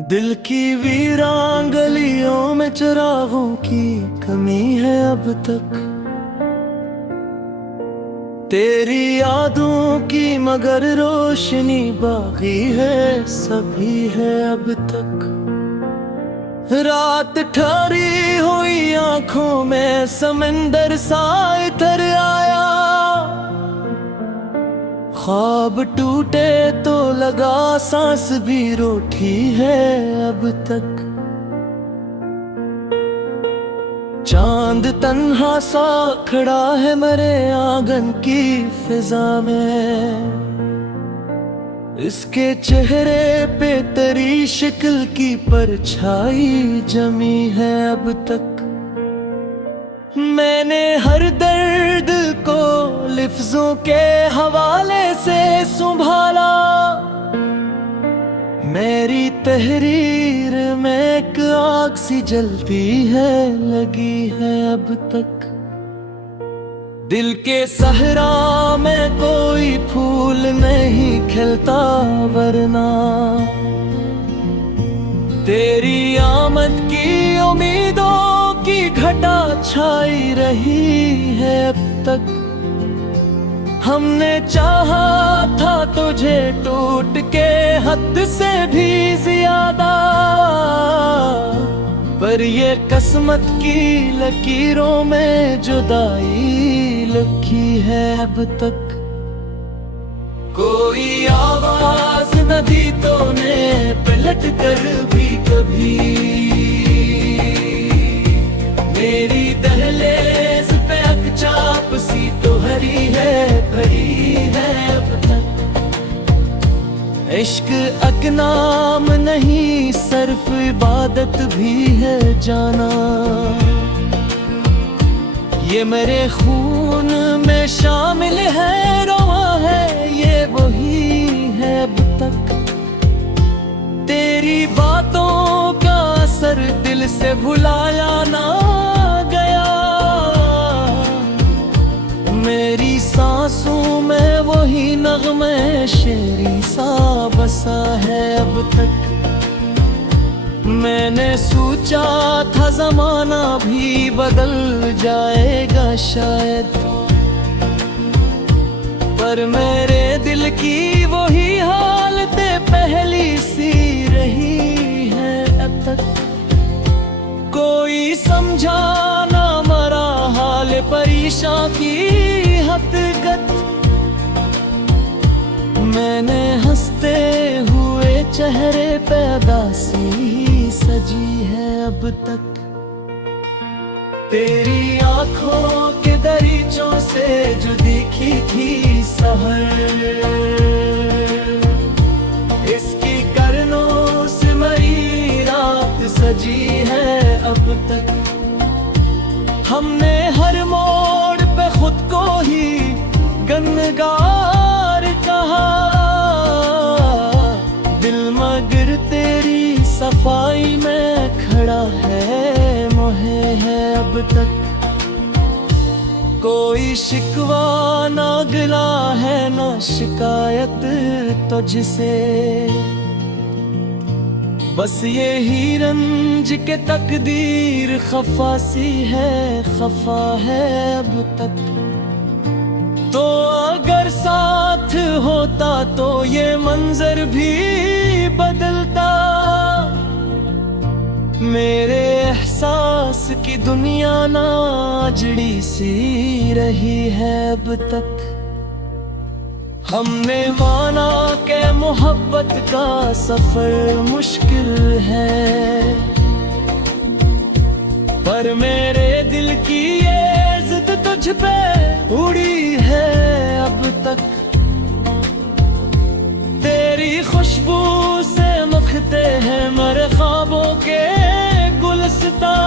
दिल की वीरान गलियों में चिरागों की कमी है अब तक। तेरी यादों की मगर रोशनी बाकी है, सभी है अब तक। रात ठहरी हुई आंखों में समंदर सा इतर आया। ख्वाब टूटे तो लगा सांस भी रूठी है अब तक। चांद तन्हा सा खड़ा है मरे आंगन की फिजा में। इसके चेहरे पे तेरी शक्ल की परछाई जमी है अब तक। मैंने हर दर्द को लफ्जों के हवाले से संभाला। मेरी तहरीर में एक आग सी जलती है, लगी है अब तक। दिल के सहरा में कोई फूल नहीं खिलता, वरना तेरी आमद की उम्मीदों की घटा छाई रही है अब तक। हमने चाहा था तुझे टूट के हद से भी ज्यादा, पर ये किस्मत की लकीरों में जुदाई लिखी है अब तक। कोई आवाज न दी तूने पलट कर भी कभी। मेरी दहलीज पे अकचाप सी तो हरी है, भरी है अब तक। इश्क अकनाम नहीं, सिर्फ इबादत भी है जाना। ये मेरे खून में शामिल है, रवा है ये वही है अब तक। तेरी बातों का असर दिल से भुलाया ना गया। मेरी सांसों में वही नगमे शेरी सा बसा है अब तक। मैंने सोचा था जमाना भी बदल जाएगा शायद, पर मेरे दिल की वही हालतें पहली सी रही है अब तक। कोई समझा ना मरा हाल परेशान की हकीकत। मैंने हंसते हुए चेहरे पे उदासी सजी है अब तक। तेरी आंखों के दरीचों से जो दिखी थी सहर, इसकी करनों से मरी रात सजी है अब तक। हमने हर मोड़ पे खुद को ही गनगार कहा, दिल मगर तेरी सफाई में खड़ा है, मोहे है अब तक। कोई शिकवा ना गिला है ना शिकायत तुझसे, बस ये ही रंज के तकदीर खफा सी है, खफा है अब तक। तो अगर साथ होता तो ये मंजर भी बदलता। मेरे एहसास की दुनिया नाजड़ी सी रही है अब तक। हमने माना कि मोहब्बत का सफर मुश्किल है, पर मेरे दिल की ये जिद तुझ पे उड़ी है अब तक। तेरी खुशबू से मखते हैं मेरे ख्वाबों के गुलस्तां।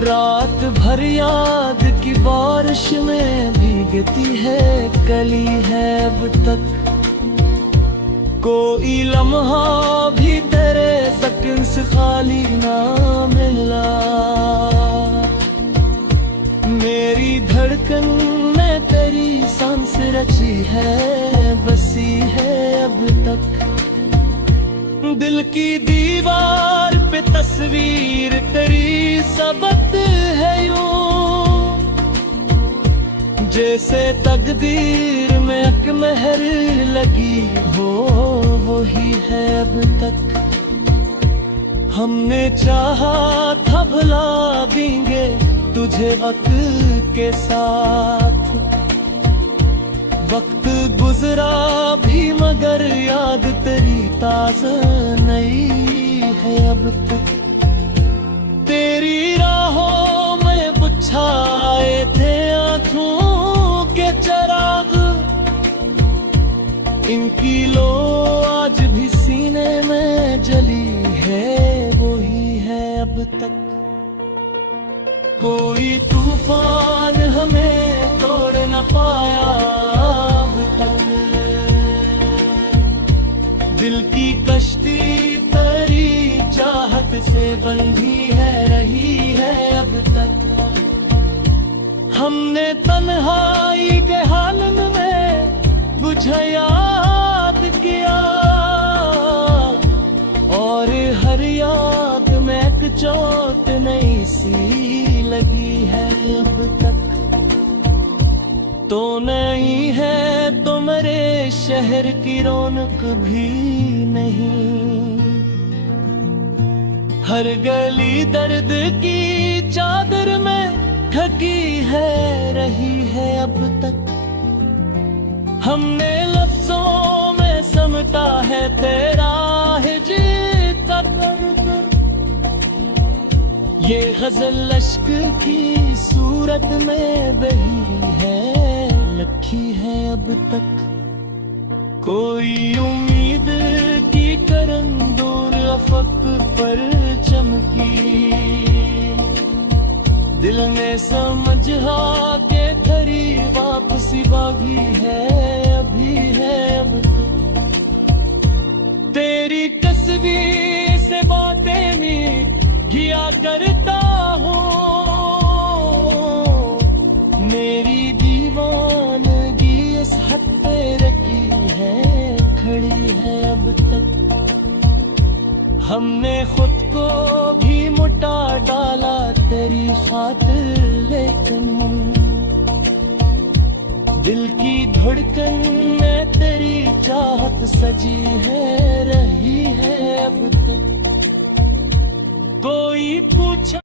रात भर याद की बारिश में भीगती है कली है अब तक। कोई लम्हा भी तेरे सकन से खाली ना मिला। मेरी धड़कन में तेरी सांस रची है, बसी है अब तक। दिल की दीवार पे तस्वीर तेरी सबक है यूं, जैसे तकदीर में एक मेहर लगी हो, वही है अब तक। हमने चाहा था भुला देंगे तुझे वक्त के साथ, वक्त गुजरा भी मगर याद तेरी ताज़ा नहीं है अब तक। तेरी राहों में बुझाए थे आँखों के चिराग, इनकी लो आज भी सीने में जली है, वही है अब तक। कोई तूफान हमें तोड़ न पाया अब तक, दिल की कश्ती तेरी चाहत से बंधी है, रही है अब तक। हमने तन्हाई के हालन में बुझा याद किया, और हर याद में एक चोट नई सी लगी है अब तक। तो नहीं है तो मेरे शहर की रौनक भी नहीं, हर गली दर्द की चादर में ढकी है, रही है अब तक। हमने लफ्जों में समटा है तेरा हिजर का दर्द, ये गजल अश्क की सूरत में बही है, लखी है अब तक। कोई उम्मीद की करन दूर अफक पर चमकी, दिल ने समझा के खरी वापसी बागी है, अभी है अब तक। तेरी तस्वीर से बातें मीट किया करता हूँ, मेरी दीवानगी इस हद पे रखी है, खड़ी है अब तक। हमने खुद को भी मुटा डाला तेरी खातिर, लेकिन दिल की धड़कन में तेरी चाहत सजी है, रही है अब तक। कोई पूछा